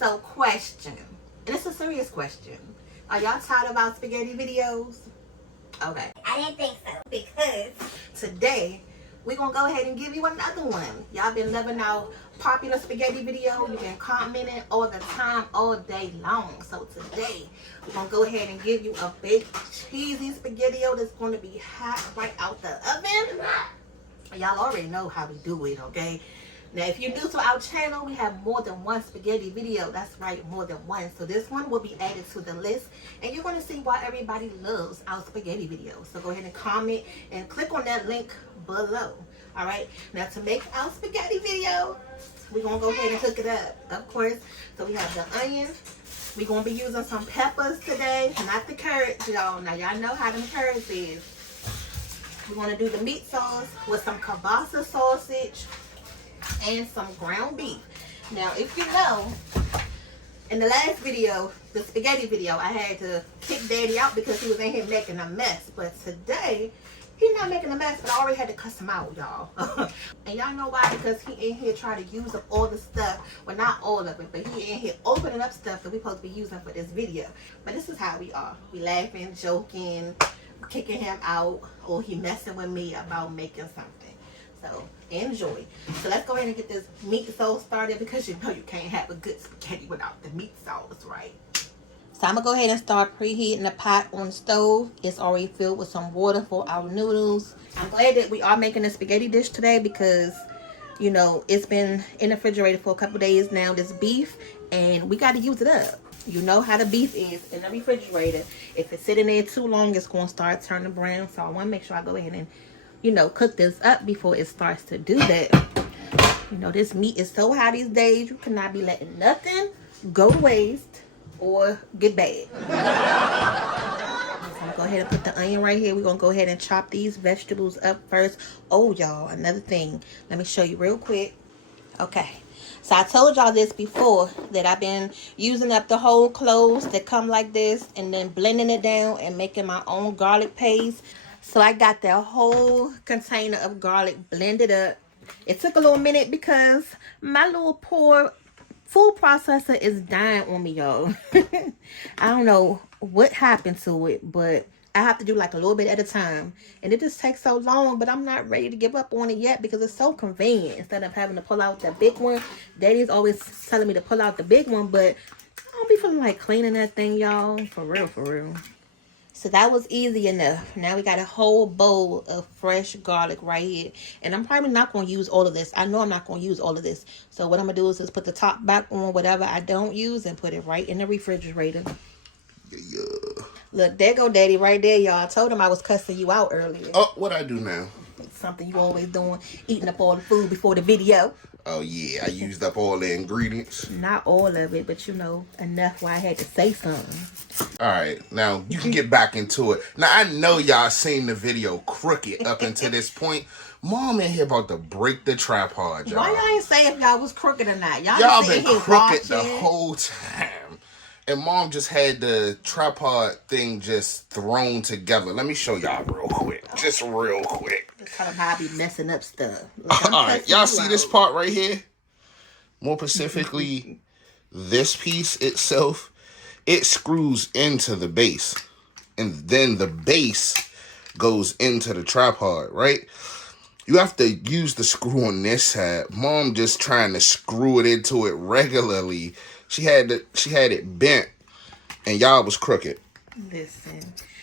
So question, and it's a serious question. Are y'all tired of our spaghetti videos? Okay. I didn't think so, because today we're gonna go ahead and give you another one. Y'all been loving our popular spaghetti video. You've been commenting all the time, all day long. So today we're gonna go ahead and give you a big cheesy spaghetti that's gonna be hot right out the oven. Y'all already know how we do it, okay? Now, if you're new to our channel, we have more than one spaghetti video. That's right, more than one. So this one will be added to the list, and you're going to see why everybody loves our spaghetti videos. So go ahead and comment and click on that link below. All right. Now, to make our spaghetti video, we're going to go ahead and cook it up, of course. So we have the onion. We're going to be using some peppers today, not the carrots, y'all. Now, y'all know how them carrots is. We're going to do the meat sauce with some kielbasa sausage and some ground beef. Now, if you know, in the last video, the spaghetti video, I had to kick Daddy out because he was in here making a mess. But today, he's not making a mess, but I already had to cuss him out, y'all. And y'all know why? Because he in here trying to use up all the stuff. Well, not all of it, but he in here opening up stuff that we supposed to be using for this video. But this is how we are. We laughing, joking, kicking him out, or he messing with me about making something. So enjoy. So let's go ahead and get this meat sauce started, because you know you can't have a good spaghetti without the meat sauce, right? So I'm gonna go ahead and start preheating the pot on the stove. It's already filled with some water for our noodles. I'm glad that we are making a spaghetti dish today, because you know it's been in the refrigerator for a couple days now, this beef, and we got to use it up. You know how the beef is in the refrigerator. If it's sitting there too long, it's gonna start turning brown. So I want to make sure I go ahead and, you know, cook this up before it starts to do that. You know, this meat is so high these days, you cannot be letting nothing go to waste or get bad. So I'm gonna go ahead and put the onion right here. We're gonna go ahead and chop these vegetables up first. Oh, y'all, another thing. Let me show you real quick. Okay. So I told y'all this before, that I've been using up the whole cloves that come like this and then blending it down and making my own garlic paste. So I got the whole container of garlic blended up. It took a little minute because my little poor food processor is dying on me, y'all. I don't know what happened to it, but I have to do like a little bit at a time. And it just takes so long, but I'm not ready to give up on it yet because it's so convenient. Instead of having to pull out the big one, Daddy's always telling me to pull out the big one, but I don't be feeling like cleaning that thing, y'all. For real, for real. So that was easy enough. Now we got a whole bowl of fresh garlic right here. And I'm probably not going to use all of this. I know I'm not going to use all of this. So what I'm going to do is just put the top back on whatever I don't use and put it right in the refrigerator. Yeah. Look, there go Daddy right there, y'all. I told him I was cussing you out earlier. Oh, what I do now? Something you always doing, eating up all the food before the video. Oh, yeah. I used up all the ingredients. Not all of it, but you know, enough where I had to say something. All right. Now, you can get back into it. Now, I know y'all seen the video crooked up until this point. Mom in here about to break the tripod, y'all. Why y'all ain't say if y'all was crooked or not? Y'all been crooked the whole time. And Mom just had the tripod thing just thrown together. Let me show y'all real quick. Just real quick. Just tell them how I be messing up stuff. Look, all right. Y'all see this part right here? More specifically, this piece itself, it screws into the base. And then the base goes into the tripod, right? You have to use the screw on this side. Mom just trying to screw it into it regularly. She had it bent, and y'all was crooked. Listen,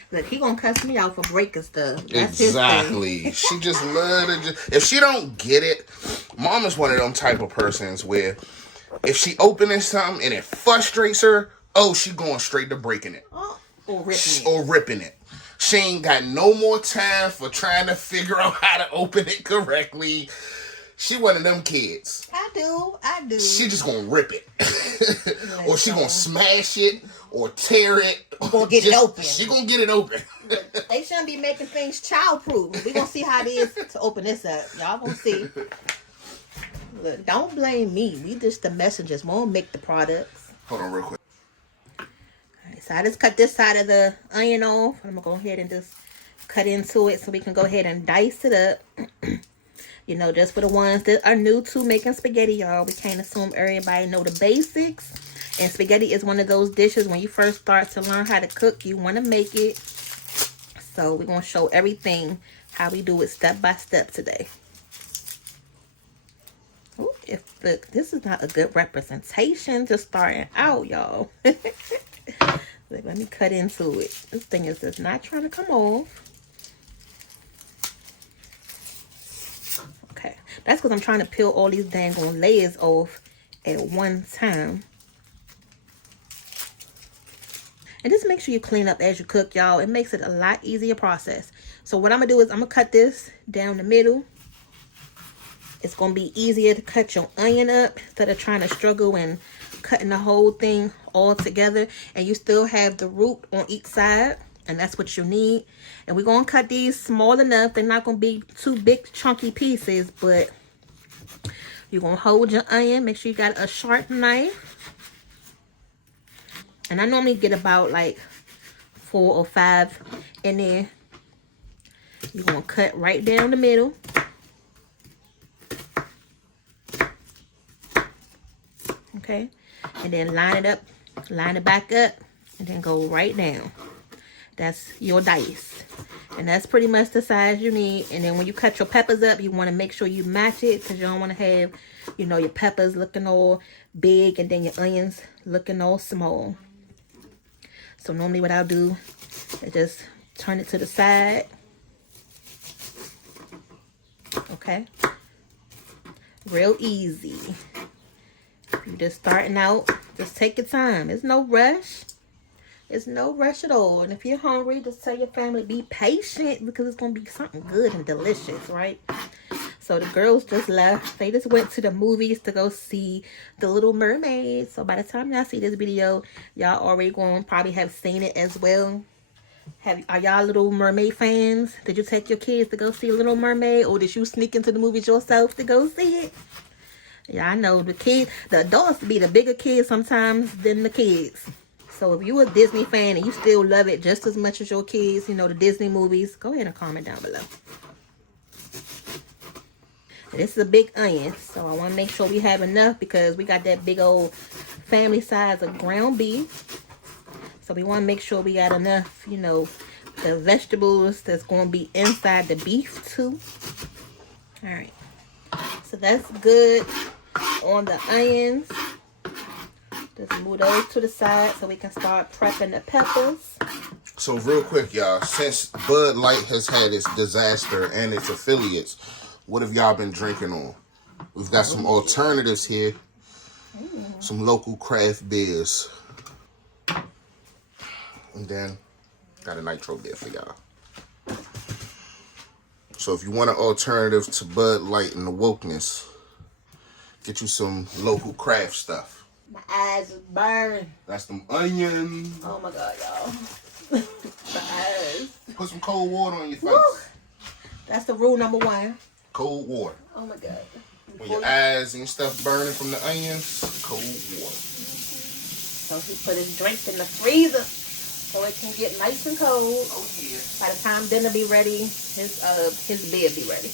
look, he gonna cuss me out for breaking stuff. That's exactly. She just love to. If she don't get it, Mom is one of them type of persons where if she opening something and it frustrates her, oh, she going straight to breaking it. Or ripping it. She ain't got no more time for trying to figure out how to open it correctly. She one of them kids. I do. She just gonna rip it. Or she gonna smash it or tear it. Gonna get it open. She gonna get it open. They shouldn't be making things childproof. We gonna see how it is to open this up. Y'all gonna see. Look, don't blame me. We just the messengers. We won't make the products. Hold on real quick. Alright, so I just cut this side of the onion off. I'm gonna go ahead and just cut into it so we can go ahead and dice it up. You know, just for the ones that are new to making spaghetti, y'all. We can't assume everybody know the basics. And spaghetti is one of those dishes when you first start to learn how to cook, you want to make it. So we're going to show everything how we do it step by step today. Ooh, look, this is not a good representation just starting out, y'all. Look, let me cut into it. This thing is just not trying to come off. Okay, that's because I'm trying to peel all these dang on layers off at one time. And just make sure you clean up as you cook, y'all. It makes it a lot easier process. So what I'm going to do is I'm going to cut this down the middle. It's going to be easier to cut your onion up instead of trying to struggle and cutting the whole thing all together. And you still have the root on each side. And that's what you need. And we're going to cut these small enough. They're not going to be too big, chunky pieces. But you're going to hold your onion. Make sure you got a sharp knife. And I normally get about like 4 or 5 in there. You're going to cut right down the middle. Okay. And then line it back up, and then go right down. That's your dice. And that's pretty much the size you need. And then when you cut your peppers up, you want to make sure you match it, because you don't want to have, you know, your peppers looking all big and then your onions looking all small. So normally what I'll do is just turn it to the side. Okay. Real easy. If you're just starting out, just take your time. There's no rush. There's no rush at all. And if you're hungry, just tell your family, be patient, because it's going to be something good and delicious, right? So the girls just left. They just went to the movies to go see The Little Mermaid. So by the time y'all see this video, y'all already going to probably have seen it as well. Are y'all Little Mermaid fans? Did you take your kids to go see Little Mermaid, or did you sneak into the movies yourself to go see it? Yeah, I know the adults be the bigger kids sometimes than the kids. So if you're a Disney fan and you still love it just as much as your kids, you know, the Disney movies, go ahead and comment down below. This is a big onion, so I want to make sure we have enough, because we got that big old family size of ground beef. So we want to make sure we got enough, you know, the vegetables that's going to be inside the beef too. All right. So that's good on the onions. Just move those to the side so we can start prepping the peppers. So real quick, y'all, since Bud Light has had its disaster and its affiliates, what have y'all been drinking on? We've got some alternatives here. Some local craft beers. And then got a nitro beer for y'all. So if you want an alternative to Bud Light and the wokeness, get you some local craft stuff. My eyes is burn. That's them onions. Oh my God, y'all. The eyes. Put some cold water on your face. Woo. That's the rule number 1. Cold water. Oh my God. When your eyes and stuff burning from the onions, cold water. So he put his drink in the freezer so it can get nice and cold. Oh yeah. By the time dinner be ready, his bed be ready.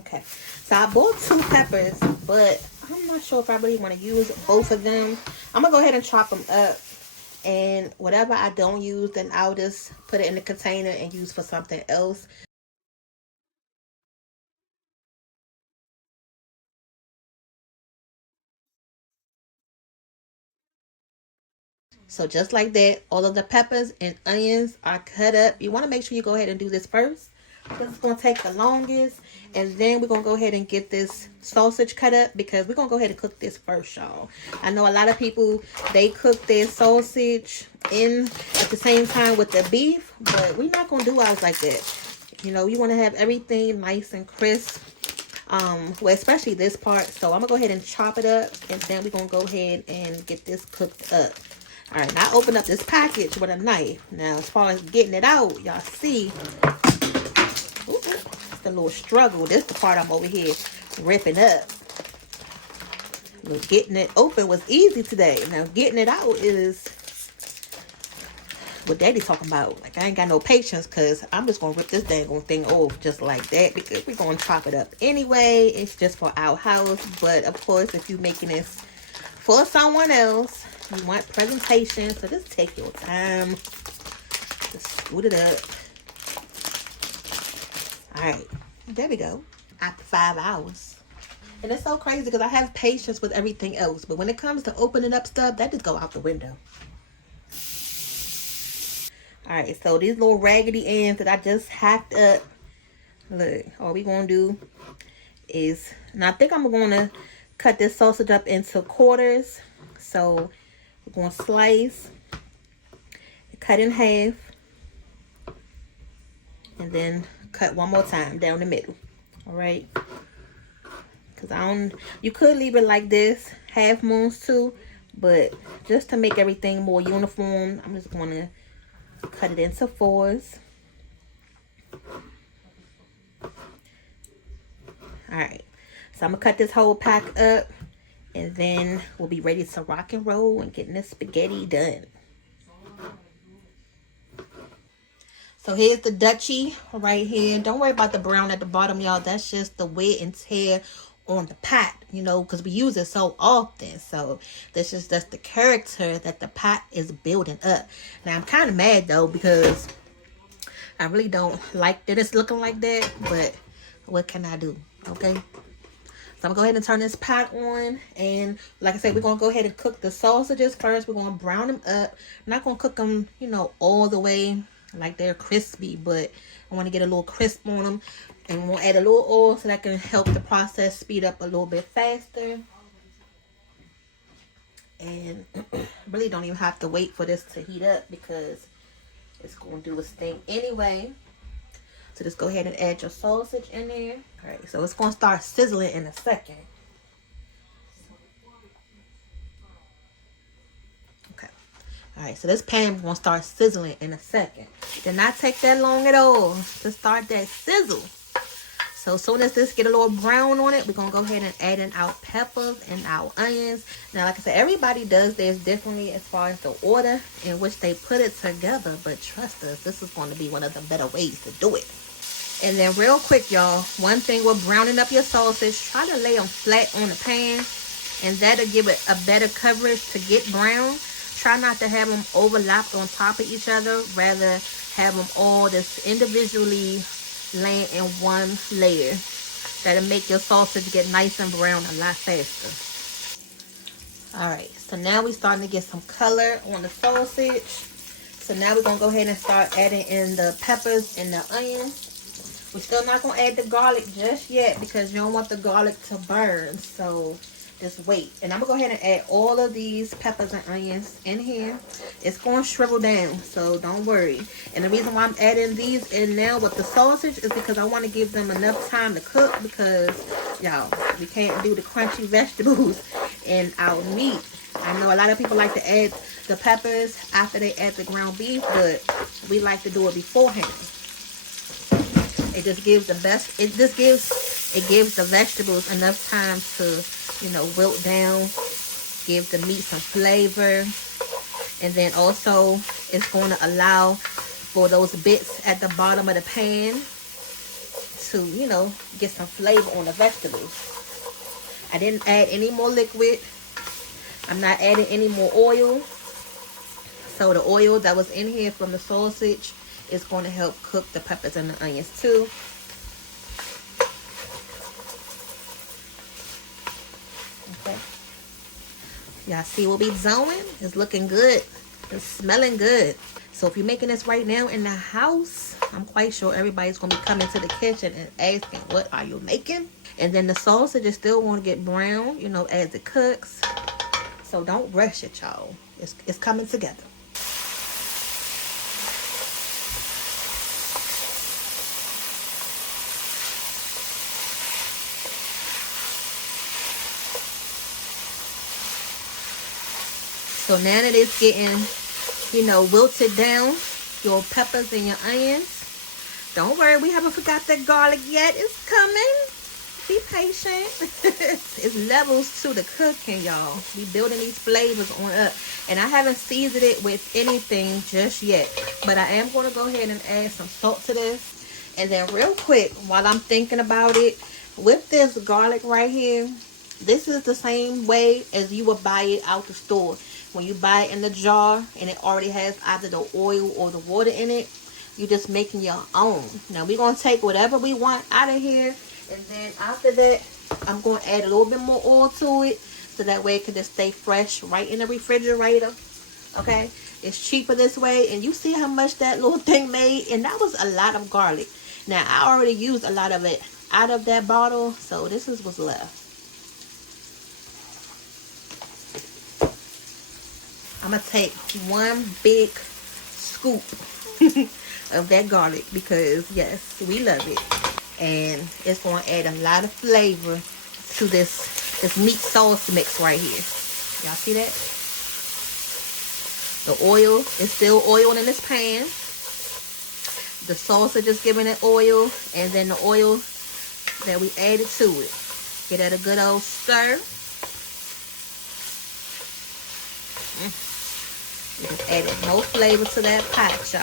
Okay. So I bought 2 peppers, but I'm not sure if I really want to use both of them. I'm gonna go ahead and chop them up, and whatever I don't use, then I'll just put it in the container and use for something else. So just like that, all of the peppers and onions are cut up. You want to make sure you go ahead and do this first, because it's going to take the longest. And then we're going to go ahead and get this sausage cut up, because we're going to go ahead and cook this first, y'all. I know a lot of people, they cook their sausage in at the same time with the beef, but we're not going to do ours like that. You know, you want to have everything nice and crisp. Well, especially this part. So I'm going to go ahead and chop it up, and then we're going to go ahead and get this cooked up. All right, now I open up this package with a knife. Now, as far as getting it out, y'all see, it's the little struggle. This is the part I'm over here ripping up. Look, getting it open was easy today. Now, getting it out is what Daddy's talking about. Like, I ain't got no patience, because I'm just going to rip this dang thing off just like that, because we're going to chop it up anyway. It's just for our house. But, of course, if you're making this for someone else, You want presentation, so just take your time. Just scoot it up. Alright, there we go. After 5 hours. And it's so crazy because I have patience with everything else. But when it comes to opening up stuff, that just go out the window. Alright, so these little raggedy ends that I just hacked up. Look, all we gonna do is, and I think I'm gonna cut this sausage up into quarters. So we're gonna slice, cut in half, and then cut one more time down the middle. Alright, because you could leave it like this, half moons too, but just to make everything more uniform, I'm just gonna cut it into 4s. Alright, so I'm gonna cut this whole pack up, and then we'll be ready to rock and roll and getting this spaghetti done. So here's the Dutchie right here. Don't worry about the brown at the bottom, y'all. That's just the wear and tear on the pot, you know, because we use it so often. So this is just the character that the pot is building up. Now I'm kind of mad though, because I really don't like that it's looking like that, but what can I do? Okay, so I'm gonna go ahead and turn this pot on, and like I said, we're gonna go ahead and cook the sausages first. We're gonna brown them up. I'm not gonna cook them, you know, all the way like they're crispy, but I want to get a little crisp on them, and we'll add a little oil so that can help the process speed up a little bit faster. And really don't even have to wait for this to heat up because it's gonna do its thing anyway. So just go ahead and add your sausage in there. All right, so it's gonna start sizzling in a second. Okay. All right, so this pan is gonna start sizzling in a second. Did not take that long at all to start that sizzle. So as soon as this get a little brown on it, we're going to go ahead and add in our peppers and our onions. Now, like I said, everybody does this differently as far as the order in which they put it together. But trust us, this is going to be one of the better ways to do it. And then real quick, y'all, one thing with browning up your sausage, try to lay them flat on the pan. And that'll give it a better coverage to get brown. Try not to have them overlapped on top of each other. Rather, have them all just individually laying in one layer. That'll make your sausage get nice and brown a lot faster. Alright, so now we're starting to get some color on the sausage. So now we're going to go ahead and start adding in the peppers and the onions. We're still not going to add the garlic just yet because you don't want the garlic to burn. So just wait. And I'm going to go ahead and add all of these peppers and onions in here. It's going to shrivel down, so don't worry. And the reason why I'm adding these in now with the sausage is because I want to give them enough time to cook, because, y'all, we can't do the crunchy vegetables in our meat. I know a lot of people like to add the peppers after they add the ground beef, but we like to do it beforehand. It just gives the best, it gives the vegetables enough time to, you know, wilt down, give the meat some flavor, and then also it's going to allow for those bits at the bottom of the pan to, you know, get some flavor on the vegetables. I didn't add any more liquid. I'm not adding any more oil. So the oil that was in here from the sausage is going to help cook the peppers and the onions too. Okay. Y'all see what we doing? It's looking good. It's smelling good. So if you're making this right now in the house, I'm quite sure everybody's going to be coming to the kitchen and asking, what are you making? And then the sausage is still going to get brown, you know, as it cooks. So don't rush it, y'all. It's coming together. So now that it's getting, you know, wilted down, your peppers and your onions, don't worry, we haven't forgot that garlic yet. It's coming. Be patient. It's levels to the cooking, y'all. We building these flavors on up. And I haven't seasoned it with anything just yet. But I am going to go ahead and add some salt to this. And then real quick, while I'm thinking about it, with this garlic right here, this is the same way as you would buy it out the store. when you buy it in the jar and it already has either the oil or the water in it, you're just making your own. Now we're going to take whatever we want out of here, and then after that I'm going to add a little bit more oil to it so that way it can just stay fresh right in the refrigerator. Okay, it's cheaper this way, and you see how much that little thing made, and that was a lot of garlic. Now I already used a lot of it out of that bottle, so this is what's left. I'm gonna take one big scoop of that garlic because yes, we love it, and it's going to add a lot of flavor to this meat sauce mix right here. Y'all see that? The oil is still oil in this pan. The sauce is just giving it oil, and then the oil that we added to it. Get that a good old stir. Just added more flavor to that pot, y'all.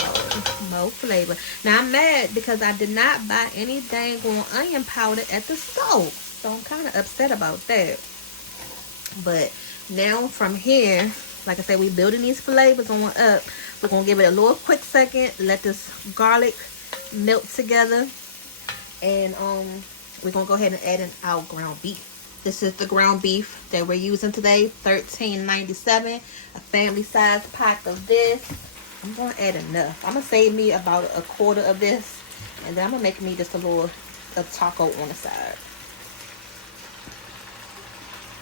More flavor. Now I'm mad because I did not buy any dang on onion powder at the store, so I'm kind of upset about that. But now from here, like I said, we building these flavors on up. We're gonna give it a little quick second, let this garlic melt together, and we're gonna go ahead and add in our ground beef. This is the ground beef that we're using today, $13.97, a family size pack of this. I'm going to add enough. I'm going to save me about a quarter of this, and then I'm going to make me just a taco on the side.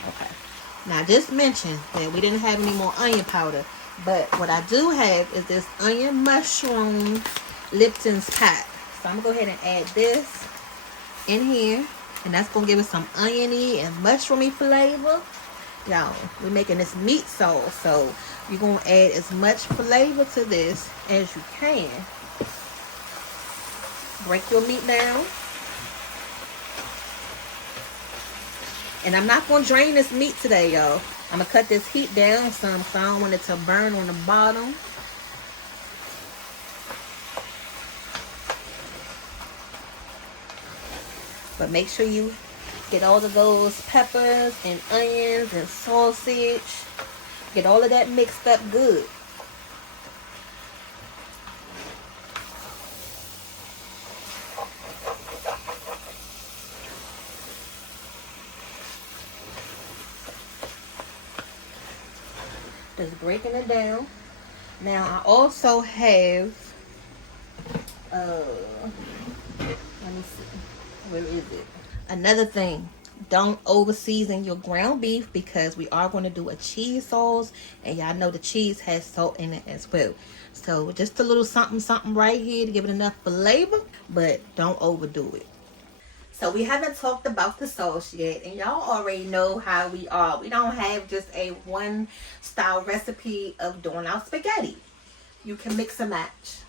Okay. Now, I just mentioned that we didn't have any more onion powder, but what I do have is this onion mushroom Lipton's pack. So I'm going to go ahead and add this in here. And that's going to give us some oniony and mushroomy flavor. Y'all, we're making this meat sauce. So you're going to add as much flavor to this as you can. Break your meat down. And I'm not going to drain this meat today, y'all. I'm going to cut this heat down some because I don't want it to burn on the bottom. But make sure you get all of those peppers and onions and sausage. Get all of that mixed up good. Just breaking it down. Now I also have, let me see. Where is it? Another thing, don't over season your ground beef because we are going to do a cheese sauce, and y'all know the cheese has salt in it as well. So just a little something right here to give it enough flavor, but don't overdo it. So we haven't talked about the sauce yet, and y'all already know how we are. We don't have just a one style recipe of doing our spaghetti. You can mix and match.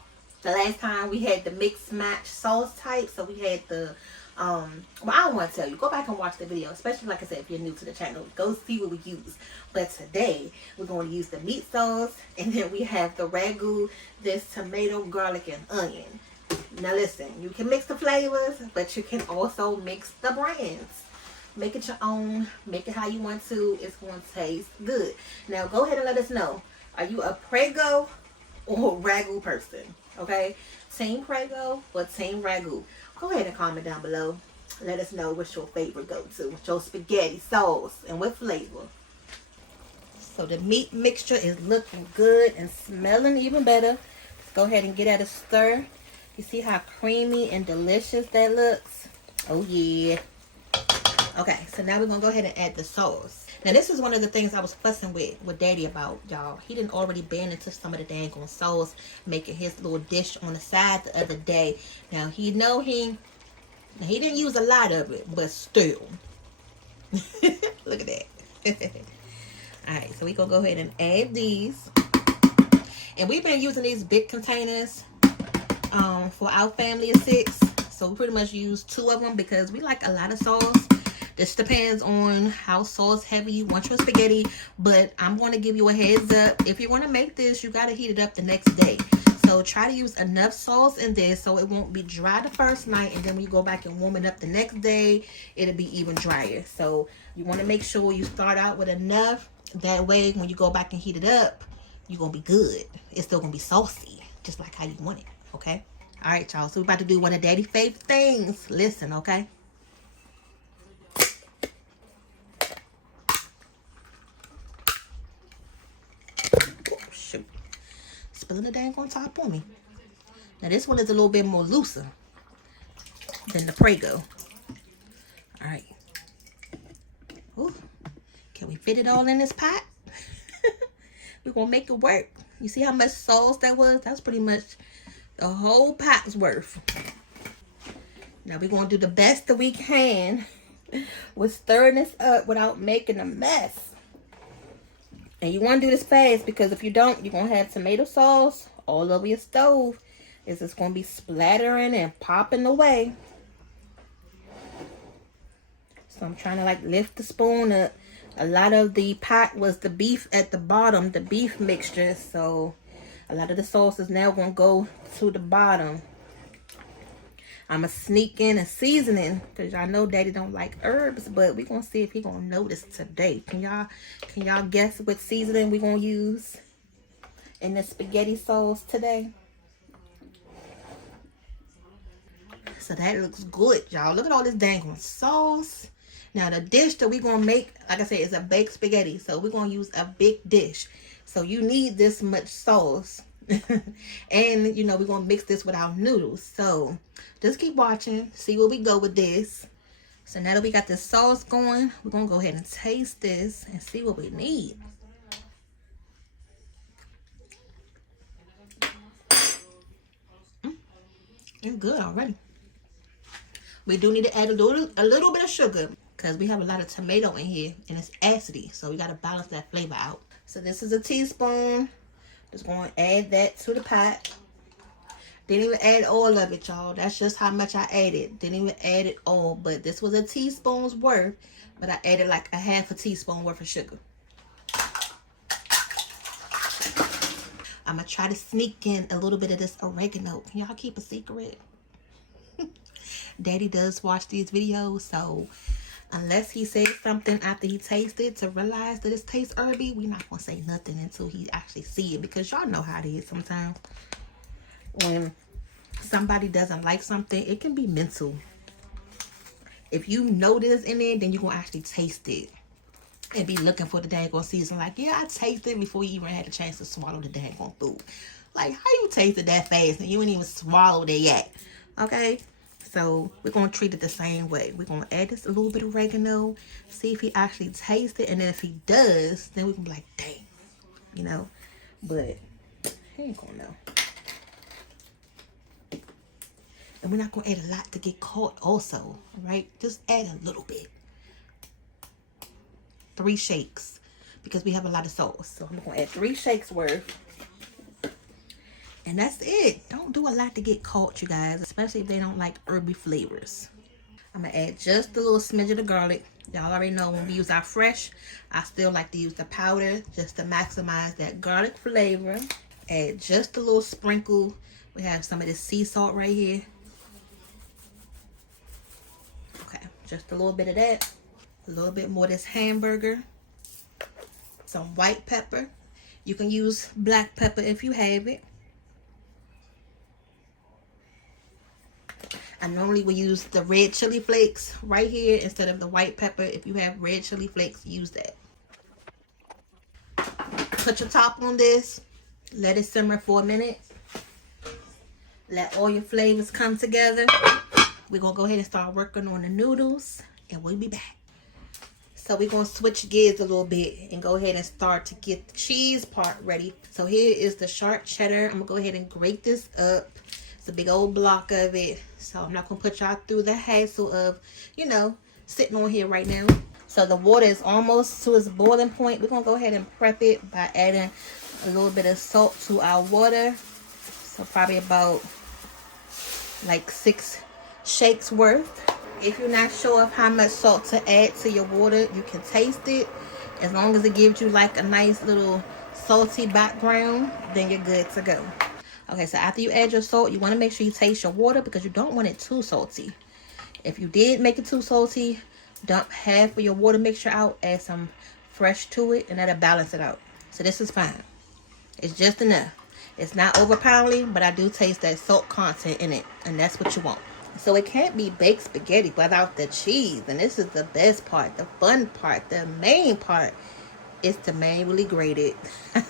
The last time we had the mix match sauce type, so we had the well, I don't want to tell you. Go back and watch the video, especially like I said, if you're new to the channel, go see what we use. But today we're going to use the meat sauce, and then we have the ragu, this tomato, garlic, and onion. Now listen, you can mix the flavors, but you can also mix the brands. Make it your own. Make it how you want to. It's going to taste good. Now go ahead and let us know. Are you a Prego or ragu person? Okay, team Prego or team ragu? Go ahead and comment down below. Let us know what's your favorite go-to with your spaghetti sauce and what flavor. So the meat mixture is looking good and smelling even better. Let's go ahead and get at a stir. You see how creamy and delicious that looks? Oh yeah. Okay, so now we're gonna go ahead and add the sauce. Now this is one of the things I was fussing with Daddy about, y'all. He didn't already bend into some of the dang on sauce, making his little dish on the side the other day. Now he didn't use a lot of it, but still. Look at that. Alright, so we gonna go ahead and add these. And we've been using these big containers for our family of 6. So we pretty much use 2 of them because we like a lot of sauce. This depends on how sauce heavy you want your spaghetti, but I'm going to give you a heads up. If you want to make this, you got to heat it up the next day. So try to use enough sauce in this so it won't be dry the first night, and then when you go back and warm it up the next day, it'll be even drier. So you want to make sure you start out with enough, That way, when you go back and heat it up, you're going to be good. It's still going to be saucy, just like how you want it, okay? All right, y'all. So we're about to do one of Daddy's favorite things. Listen, okay? Oh, shoot. Spilling the dang on top on me. Now, this one is a little bit more looser than the Prego. All right. Ooh. Can we fit it all in this pot? We're going to make it work. You see how much sauce that was? That's pretty much the whole pot's worth. Now we're going to do the best that we can with stirring this up without making a mess. And you want to do this fast because if you don't, you're going to have tomato sauce all over your stove. It's just going to be splattering and popping away. So I'm trying to like lift the spoon up. A lot of the pot was the beef at the bottom, the beef mixture. So a lot of the sauce is now going to go to the bottom. I'm going to sneak in a seasoning because I know Daddy don't like herbs, but we're going to see if he going to notice today. Can y'all guess what seasoning we're going to use in the spaghetti sauce today? So that looks good, y'all. Look at all this dang sauce. Now, the dish that we're going to make, like I said, is a baked spaghetti. So, we're going to use a big dish. So, you need this much sauce. And, you know, we're going to mix this with our noodles. So, just keep watching. See where we go with this. So, now that we got this sauce going, we're going to go ahead and taste this and see what we need. It's good already. We do need to add a little bit of sugar because we have a lot of tomato in here and it's acidy. So we got to balance that flavor out. So this is a teaspoon. Just going to add that to the pot. Didn't even add all of it, y'all. That's just how much I added. Didn't even add it all. But this was a teaspoon's worth. But I added like a half a teaspoon worth of sugar. I'm going to try to sneak in a little bit of this oregano. Can y'all keep a secret? Daddy does watch these videos, so unless he says something after he tastes it to realize that it tastes herby, we're not going to say nothing until he actually see it, because y'all know how it is sometimes. When somebody doesn't like something, it can be mental. If you know this in there, then you're going to actually taste it and be looking for the daggone season. Like, yeah, I tasted it before you even had a chance to swallow the daggone food. Like, how you tasted that fast and you ain't even swallowed it yet? Okay? So, we're going to treat it the same way. We're going to add this a little bit of oregano. See if he actually tastes it. And then if he does, then we can be like, dang. You know? But, he ain't going to know. And we're not going to add a lot to get caught also. Alright? Just add a little bit. 3 shakes. Because we have a lot of sauce. So, I'm going to add 3 shakes worth. And that's it. Don't do a lot to get caught, you guys. Especially if they don't like herby flavors. I'm going to add just a little smidge of the garlic. Y'all already know when we use our fresh, I still like to use the powder just to maximize that garlic flavor. Add just a little sprinkle. We have some of this sea salt right here. Okay, just a little bit of that. A little bit more of this hamburger. Some white pepper. You can use black pepper if you have it. I normally will use the red chili flakes right here instead of the white pepper. If you have red chili flakes, use that. Put your top on this. Let it simmer for a minute. Let all your flavors come together. We're going to go ahead and start working on the noodles. And we'll be back. So we're going to switch gears a little bit and go ahead and start to get the cheese part ready. So here is the sharp cheddar. I'm going to go ahead and grate this up. It's a big old block of it. So I'm not going to put y'all through the hassle of, you know, sitting on here right now. So the water is almost to its boiling point. We're going to go ahead and prep it by adding a little bit of salt to our water. So probably about like 6 shakes worth. If you're not sure of how much salt to add to your water, you can taste it. As long as it gives you like a nice little salty background, then you're good to go. Okay, so after you add your salt, you want to make sure you taste your water because you don't want it too salty. If you did make it too salty, dump half of your water mixture out, add some fresh to it, and that'll balance it out. So this is fine. It's just enough. It's not overpowering, but I do taste that salt content in it, and that's what you want. So it can't be baked spaghetti without the cheese, and this is the best part, the fun part, the main part. Is to manually grate it. Now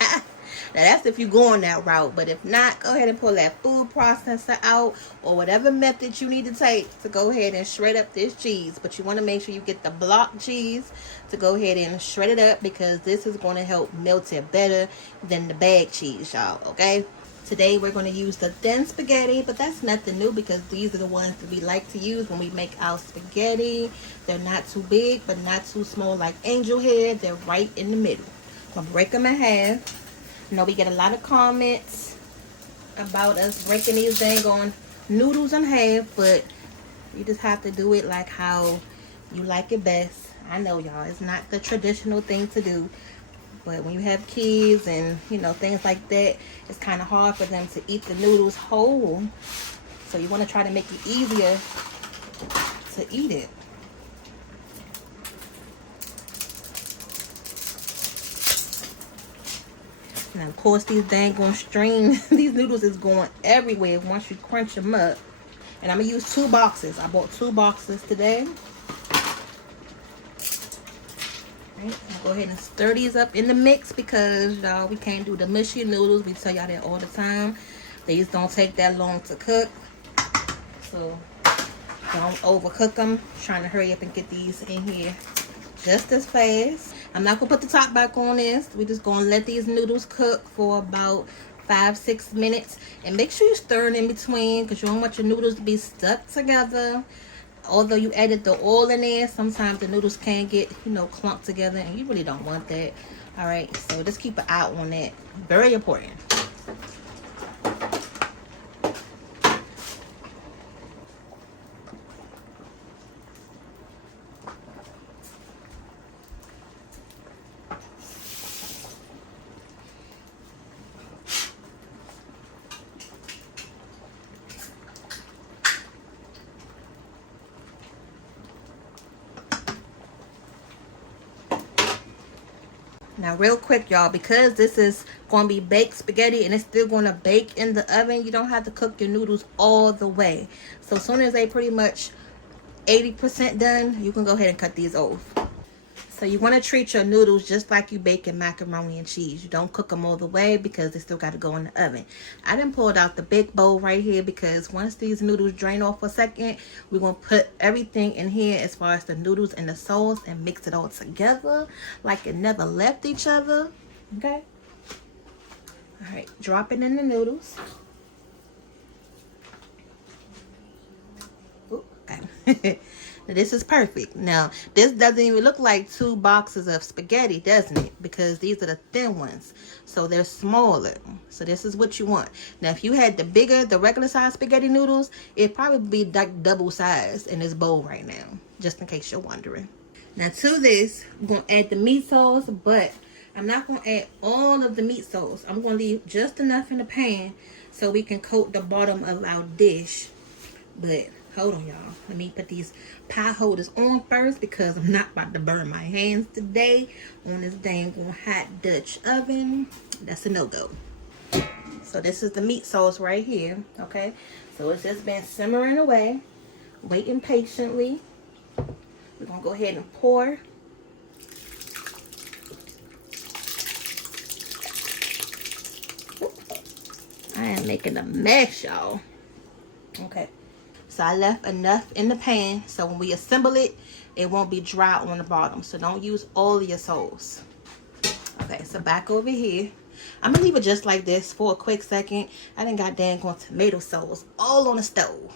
that's if you're going that route, but if not, go ahead and pull that food processor out or whatever method you need to take to go ahead and shred up this cheese. But you want to make sure you get the block cheese to go ahead and shred it up, because this is going to help melt it better than the bag cheese, y'all. Okay, today we're going to use the thin spaghetti, but that's nothing new because these are the ones that we like to use when we make our spaghetti. They're not too big but not too small like angel hair. They're right in the middle. I'm going to break them in half. I know we get a lot of comments about us breaking these dang on noodles in half, but you just have to do it like how you like it best. I know, y'all, it's not the traditional thing to do, but when you have kids and, you know, things like that, it's kind of hard for them to eat the noodles whole. So you want to try to make it easier to eat it. And of course, these dang on string, these noodles is going everywhere once you crunch them up. And I'm going to use 2 boxes. I bought 2 boxes today. Right, go ahead and stir these up in the mix because, y'all, we can't do the mushy noodles. We tell y'all that all the time. These don't take that long to cook. So don't overcook them. Trying to hurry up and get these in here just as fast. I'm not going to put the top back on this. We're just going to let these noodles cook for about 5-6 minutes. And make sure you stir in between because you don't want your noodles to be stuck together. Although you added the oil in there, sometimes the noodles can get, you know, clumped together. And you really don't want that. Alright, so just keep an eye on that. Very important. Now real quick, y'all, because this is going to be baked spaghetti and it's still going to bake in the oven, you don't have to cook your noodles all the way. So as soon as they pretty much 80% done, you can go ahead and cut these off. So you want to treat your noodles just like you baking macaroni and cheese. You don't cook them all the way because they still got to go in the oven. I done pulled out the big bowl right here because once these noodles drain off for a second, we're going to put everything in here as far as the noodles and the sauce and mix it all together like it never left each other. Okay? All right, drop it in the noodles. Ooh, okay. This is perfect. Now, this doesn't even look like 2 boxes of spaghetti, doesn't it? Because these are the thin ones. So they're smaller. So this is what you want. Now, if you had the bigger, the regular size spaghetti noodles, it'd probably be like double size in this bowl right now. Just in case you're wondering. Now, to this, I'm going to add the meat sauce, but I'm not going to add all of the meat sauce. I'm going to leave just enough in the pan so we can coat the bottom of our dish. But hold on, y'all. Let me put these pie holders on first because I'm not about to burn my hands today on this dang hot Dutch oven. That's a no-go. So this is the meat sauce right here, okay? So it's just been simmering away, waiting patiently. We're going to go ahead and pour. I am making a mess, y'all. Okay. So I left enough in the pan so when we assemble it, it won't be dry on the bottom. So don't use all of your sauce. Okay, so back over here. I'm going to leave it just like this for a quick second. I done got dang on tomato sauce all on the stove.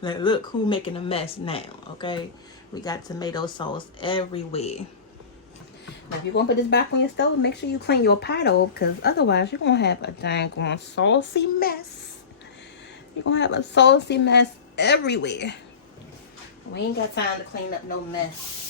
Like, look who making a mess now, okay? We got tomato sauce everywhere. Now, if you're going to put this back on your stove, make sure you clean your pot off because otherwise you're going to have a dang on saucy mess. You're going to have a saucy mess everywhere. We ain't got time to clean up no mess.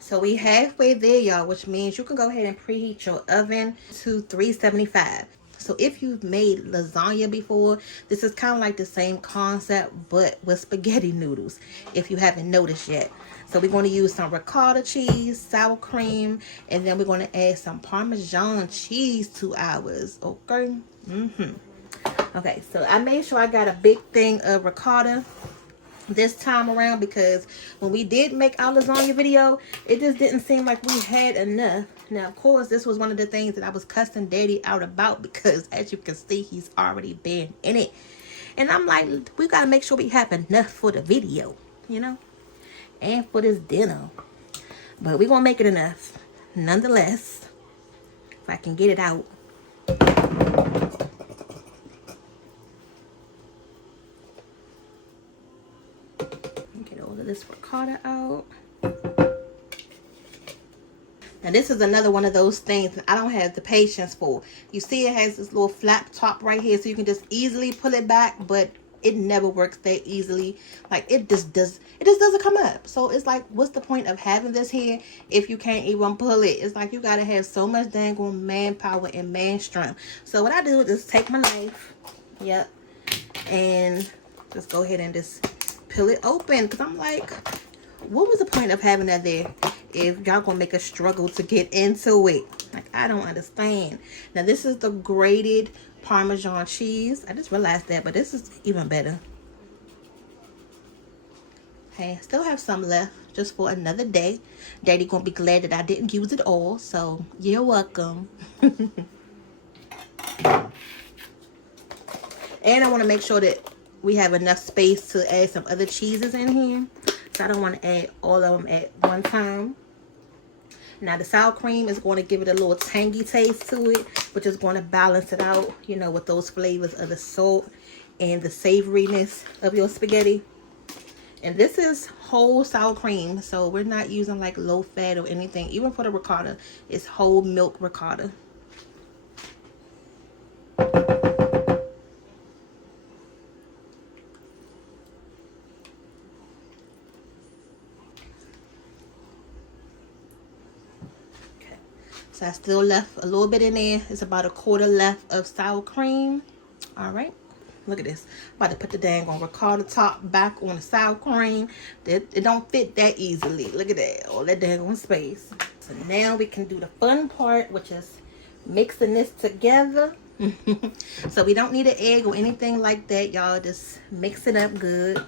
So we halfway there, y'all, which means you can go ahead and preheat your oven to 375. So if you've made lasagna before, this is kind of like the same concept, but with spaghetti noodles, if you haven't noticed yet. So we're going to use some ricotta cheese, sour cream, and then we're going to add some Parmesan cheese to ours. Okay. Okay, so I made sure I got a big thing of ricotta this time around, because when we did make our lasagna video, it just didn't seem like we had enough. Now, of course, this was one of the things that I was cussing Daddy out about, because as you can see, he's already been in it. And I'm like, we got to make sure we have enough for the video, you know, and for this dinner. But we're going to make it enough. Nonetheless, if I can get it out. Get all of this ricotta out. Now this is another one of those things that I don't have the patience for. You see it has this little flap top right here, so you can just easily pull it back, but it never works that easily. Like it just doesn't come up. So it's like, what's the point of having this here if you can't even pull it? It's like you gotta have so much dang on manpower and man strength. So what I do is just take my knife, yep, and just go ahead and just peel it open, because I'm like, what was the point of having that there if y'all gonna make a struggle to get into it? Like, I don't understand. Now this is the grated Parmesan cheese. I just realized that, but this is even better. Okay, still have some left just for another day. Daddy gonna be glad that I didn't use it all, so you're welcome. And I want to make sure that we have enough space to add some other cheeses in here. So I don't want to add all of them at one time. Now the sour cream is going to give it a little tangy taste to it, which is going to balance it out, you know, with those flavors of the salt and the savoriness of your spaghetti. And this is whole sour cream, so we're not using like low fat or anything. Even for the ricotta, it's whole milk ricotta. So I still left a little bit in there. It's about a quarter left of sour cream. All right. Look at this. I'm about to put the dang on ricotta top back on the sour cream. It don't fit that easily. Look at that. All that dang on space. So now we can do the fun part, which is mixing this together. So we don't need an egg or anything like that, y'all. Just mix it up good.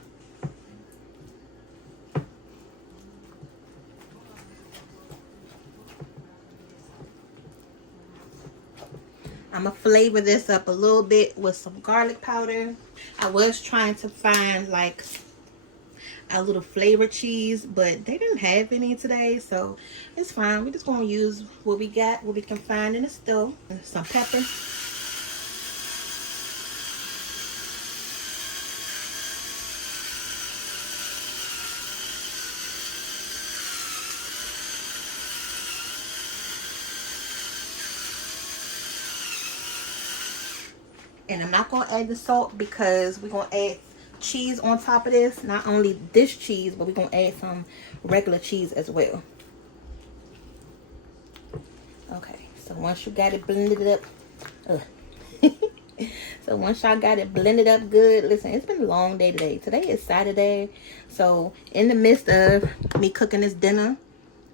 I'm going to flavor this up a little bit with some garlic powder. I was trying to find like a little flavor cheese, but they didn't have any today, so it's fine. We're just going to use what we got, what we can find in the store. And some pepper. And I'm not going to add the salt because we're going to add cheese on top of this. Not only this cheese, but we're going to add some regular cheese as well. Okay, so once you got it blended up. So once y'all got it blended up good, listen, it's been a long day today. Today is Saturday. So in the midst of me cooking this dinner,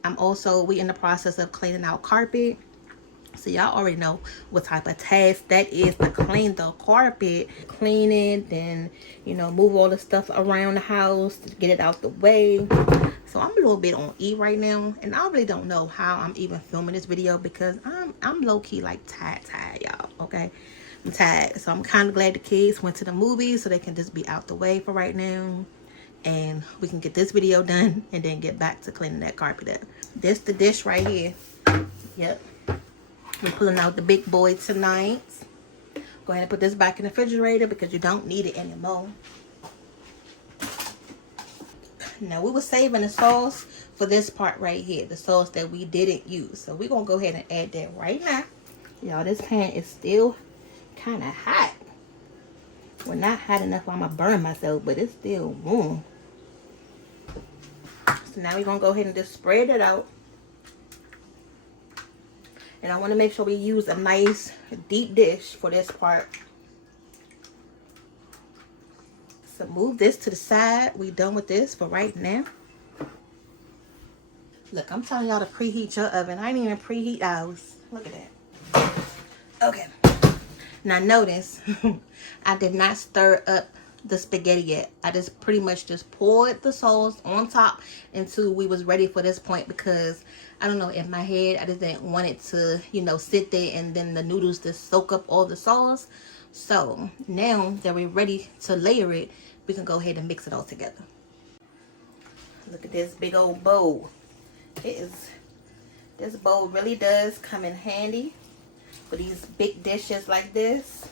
we in the process of cleaning out carpet. So y'all already know what type of task that is, to clean the carpet. Clean it, then, you know, move all the stuff around the house to get it out the way. So I'm a little bit on E right now, and I really don't know how I'm even filming this video because I'm low-key like tired, y'all, okay? I'm tired. So I'm kind of glad the kids went to the movies so they can just be out the way for right now. And we can get this video done and then get back to cleaning that carpet up. This the dish right here. Yep. We're pulling out the big boy tonight. Go ahead and put this back in the refrigerator because you don't need it anymore. Now we were saving the sauce for this part right here, the sauce that we didn't use. So we're gonna go ahead and add that right now. Y'all, this pan is still kind of hot. Well, not hot enough I'm gonna burn myself, but it's still warm. So now we're gonna go ahead and just spread it out. And I want to make sure we use a nice deep dish for this part. So move this to the side. We done with this for right now. Look, I'm telling y'all to preheat your oven. I didn't even preheat ours. Look at that. Okay. Now notice, I did not stir up the spaghetti yet. I just pretty much just poured the sauce on top until we was ready for this point, because I don't know, in my head I just didn't want it to, you know, sit there and then the noodles just soak up all the sauce. So now that we're ready to layer it, we can go ahead and mix it all together. Look at this big old bowl. This bowl really does come in handy for these big dishes like this.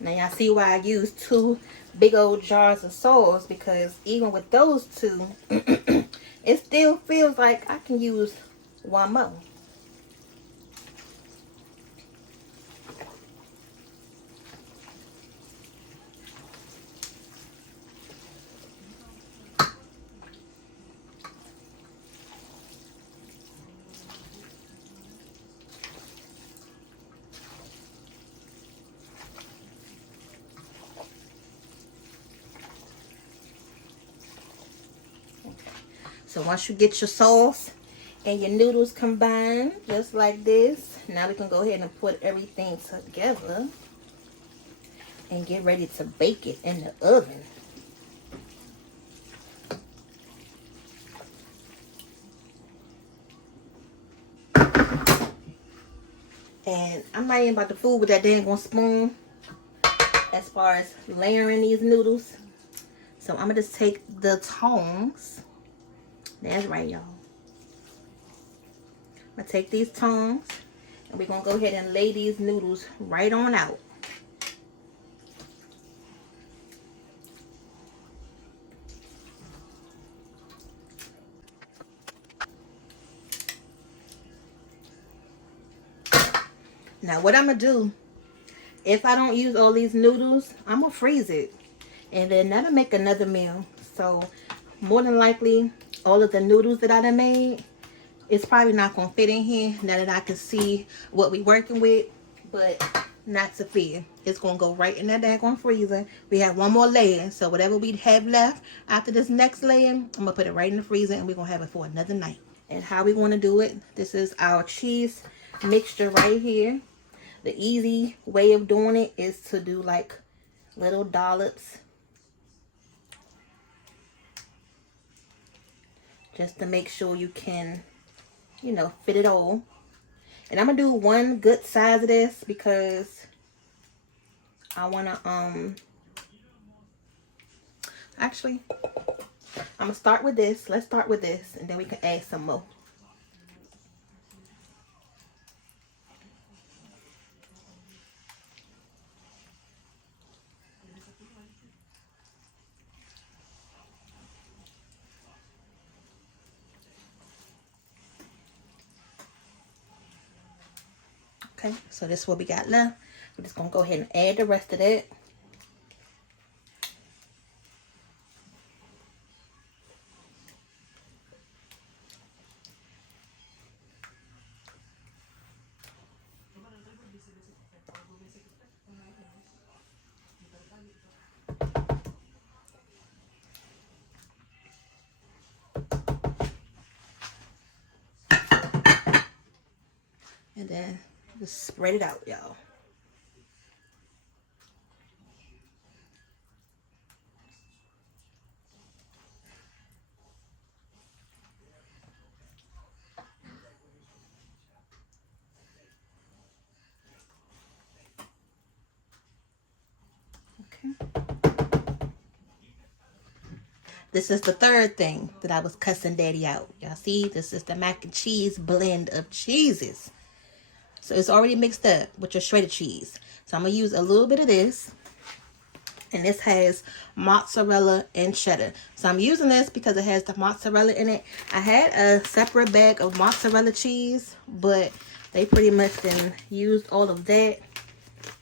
Now y'all see why I use 2 big old jars of sauce, because even with those 2, it still feels like I can use 1 more. So once you get your sauce and your noodles combined, just like this, now we can go ahead and put everything together and get ready to bake it in the oven. And I'm not even about to fool with that dang spoon as far as layering these noodles. So I'm going to just take the tongs. That's right, y'all. I'm going to take these tongs and we're going to go ahead and lay these noodles right on out. Now what I'm going to do, if I don't use all these noodles, I'm going to freeze it. And then that'll make another meal. So more than likely, all of the noodles that I done made, it's probably not going to fit in here now that I can see what we're working with. But not to fear. It's going to go right in that daggone freezer. We have 1 more layer. So whatever we have left after this next layer, I'm going to put it right in the freezer and we're going to have it for another night. And how we want to do it, this is our cheese mixture right here. The easy way of doing it is to do like little dollops, just to make sure you can, you know, fit it all. And I'm gonna do 1 good size of this because I wanna actually I'm gonna start with this. Let's start with this and then we can add some more. Okay, so this is what we got left. We're just gonna go ahead and add the rest of that. And then just spread it out, y'all. This is the third thing that I was cussing Daddy out. Y'all see, this is the mac and cheese blend of cheeses. So it's already mixed up with your shredded cheese. So I'm going to use a little bit of this. And this has mozzarella and cheddar. So I'm using this because it has the mozzarella in it. I had a separate bag of mozzarella cheese, but they pretty much then used all of that.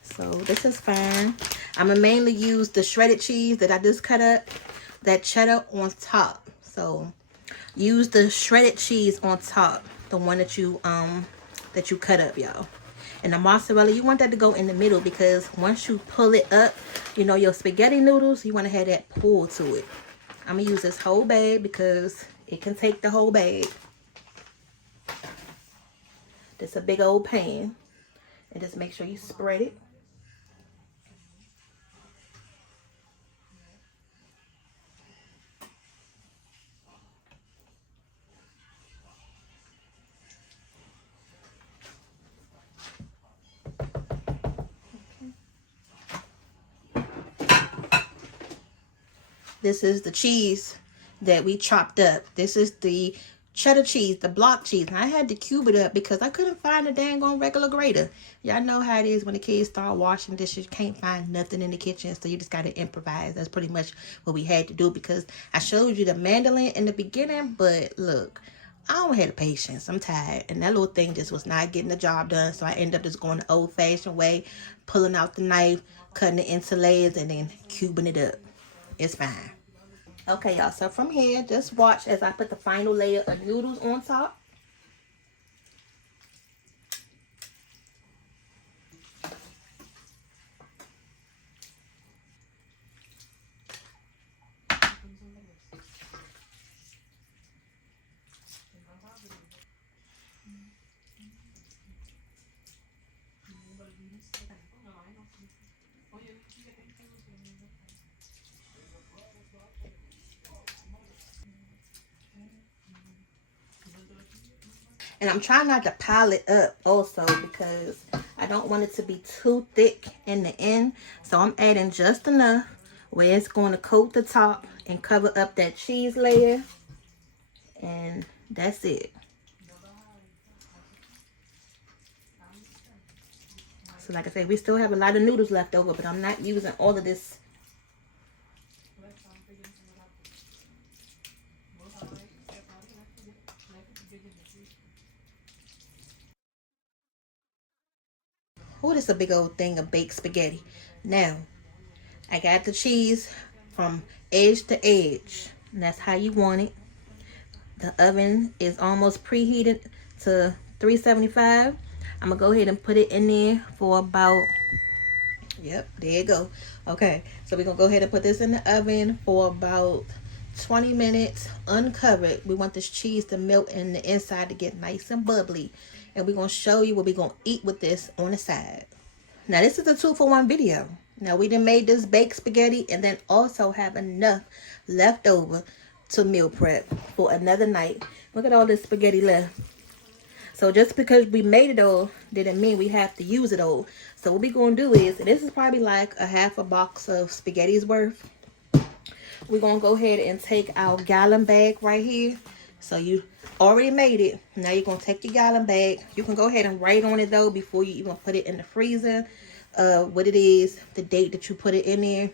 So this is fine. I'm going to mainly use the shredded cheese that I just cut up, that cheddar on top. So use the shredded cheese on top, the one that you cut up, y'all. And the mozzarella, you want that to go in the middle, because once you pull it up, you know, your spaghetti noodles, you want to have that pull to it. I'm gonna use this whole bag because it can take the whole bag. This a big old pan, and just make sure you spread it. This is the cheese that we chopped up. This is the cheddar cheese, the block cheese. And I had to cube it up because I couldn't find a dang on regular grater. Y'all know how it is when the kids start washing dishes. You can't find nothing in the kitchen, so you just got to improvise. That's pretty much what we had to do, because I showed you the mandolin in the beginning, but look, I don't have the patience. I'm tired, and that little thing just was not getting the job done. So I ended up just going the old-fashioned way, pulling out the knife, cutting it into layers, and then cubing it up. It's fine. Okay, y'all, so from here, just watch as I put the final layer of noodles on top. And I'm trying not to pile it up also, because I don't want it to be too thick in the end. So I'm adding just enough where it's going to coat the top and cover up that cheese layer. And that's it. So like I said, we still have a lot of noodles left over, but I'm not using all of this. Oh, this is a big old thing of baked spaghetti. Now, I got the cheese from edge to edge. And that's how you want it. The oven is almost preheated to 375. I'm going to go ahead and put it in there for about, yep, there you go. Okay, so we're going to go ahead and put this in the oven for about 20 minutes uncovered. We want this cheese to melt in the inside to get nice and bubbly. And we're going to show you what we're going to eat with this on the side. Now, this is a 2-for-1 video. Now, we done made this baked spaghetti and then also have enough left over to meal prep for another night. Look at all this spaghetti left. So just because we made it all didn't mean we have to use it all. So what we're going to do is, this is probably like a half a box of spaghetti's worth. We're going to go ahead and take our gallon bag right here. So you already made it. Now you're going to take your gallon bag. You can go ahead and write on it though before you even put it in the freezer. What it is, the date that you put it in there.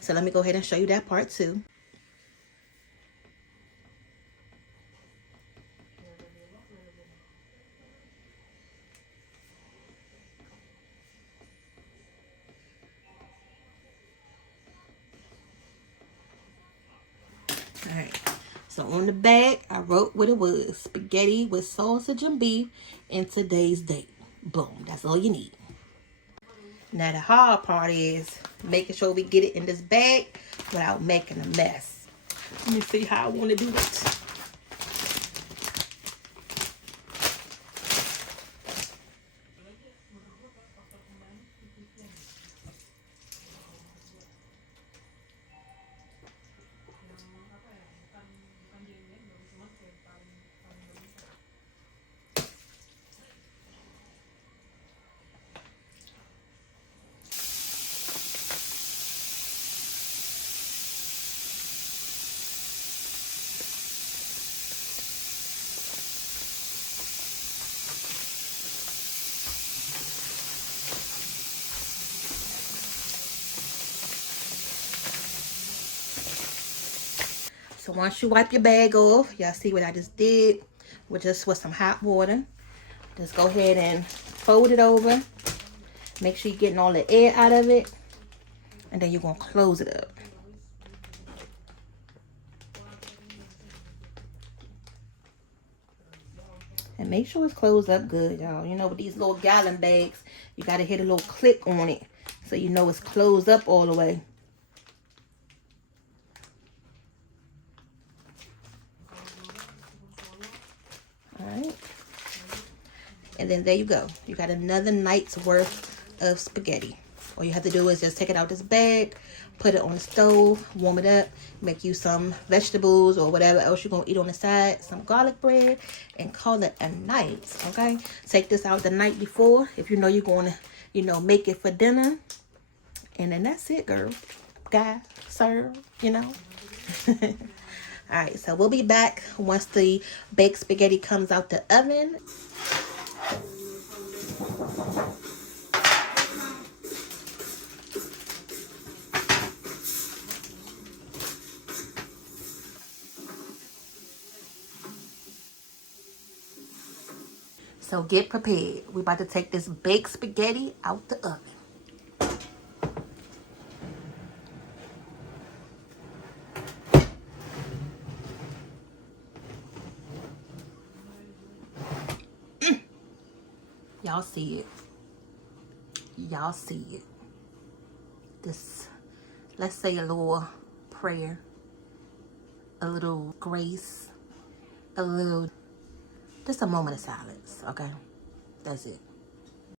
So let me go ahead and show you that part too. Alright, so on the bag, I wrote what it was. Spaghetti with sausage and beef in today's date. Boom, that's all you need. Now the hard part is making sure we get it in this bag without making a mess. Let me see how I want to do it. So once you wipe your bag off, y'all see what I just did with some hot water. Just go ahead and fold it over. Make sure you're getting all the air out of it. And then you're going to close it up. And make sure it's closed up good, y'all. You know, with these little gallon bags, you got to hit a little click on it so you know it's closed up all the way. All right. And then there you go. You got another night's worth of spaghetti. All you have to do is just take it out this bag, put it on the stove, warm it up, make you some vegetables or whatever else you're going to eat on the side, some garlic bread, and call it a night, okay? Take this out the night before if you know you're going to, you know, make it for dinner. And then that's it, girl. Guy, sir, you know. All right, so we'll be back once the baked spaghetti comes out the oven. So get prepared. We're about to take this baked spaghetti out the oven. Y'all see it. Y'all see it. This, let's say a little prayer, a little grace, a little, just a moment of silence, okay? That's it.